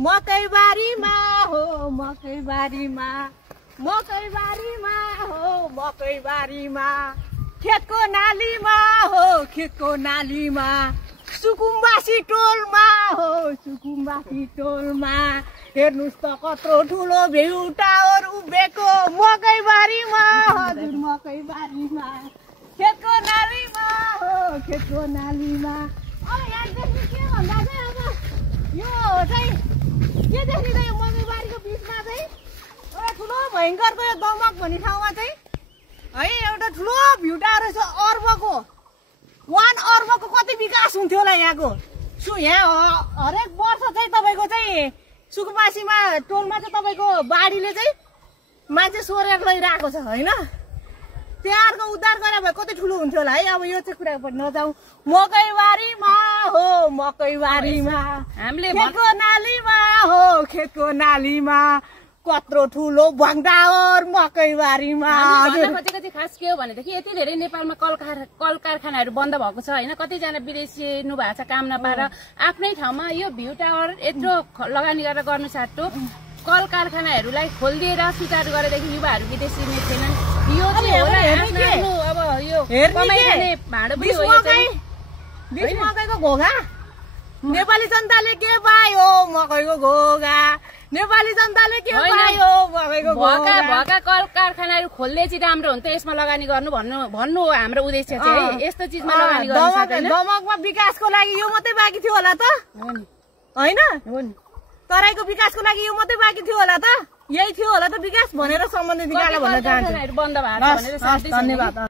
मकैबारीमा हो मकैबारीमा मकैबारीमा हो मकैबारीमा खेतको नालीमा हो खेतको नालीमा सुकुम्बासी टोलमा हो सुकुम्बासी टोलमा हेर्नुस् त कत्रो ठुलो भ्यू टावर उभिएको मकैबारीमा हजुर मकैबारीमा खेतको नालीमा हो खेतको नालीमा। अब यहाँ देख्नु के भन्दा चाहिँ अब यो चाहिँ के देखिँदै यो मकैबारीको बिचमा चाहिँ एउटा ठुलो भयङ्करको यो दमक भन्ने ठाउँमा चाहिँ है एउटा ठुलो भ्यू टावर छ अर्बको 1 अर्बको कति विकास हुन्थ्यो होला यहाँको। यहाँ हरेक वर्ष चाहिँ तपाईँको चाहिँ सुकुम्बासीमा टोलमा चाहिँ तपाईँको बाढीले चाहिँ मान्छे सोरेर लैरहेको छ होइन। त्यहाँको उद्धार गरे भए कति ठुलो हुन्थ्यो होला है। अब यो चाहिँ कुरा पनि नजाउँ। मकैबारीमा हो मकैबारीमा हामीले खेतको नालीमा हो खेतको नालीमा कत्रो ठुलो भङ्डावर मकैबारीमा। खोजेको चाहिँ खास के हो भनेदेखि यति धेरै नेपालमा कल कारखानाहरू बन्द भएको छ होइन। कतिजना विदेशिनु भएको छ काम नपाएर आफ्नै ठाउँमा यो भ्यू टावर यत्रो लगानी गरेर गर्नु साटो कल कारखानाहरूलाई खोलिदिएर सुचारू गरेदेखि युवाहरू विदेशी नै छैनन्। यो चाहिँ अब यो कमाइखाने भाँडो पनि हो। मकैको घोगा नेपाली जनताले के पायो मकैको घोगा नेपाली जनताले के पायो मकैको घोगा। भएका कल कारखानाहरू खोल्दै चाहिँ राम्रो हुन्छ यसमा लगानी गर्नु भन्नु हो हाम्रो उद्देश्य चाहिँ। यस्तो चिजमा लगानी गर्नु दमकमा विकासको लागि यो मात्रै बाँकी थियो होला त होइन। तराईको विकासको लागि यो मात्रै बाँकी थियो होला त यही थियो होला त विकास भनेर सम्बन्धित निकाल्न भन्न चाहन्छु। बन्द भएको भनेर धन्यवाद।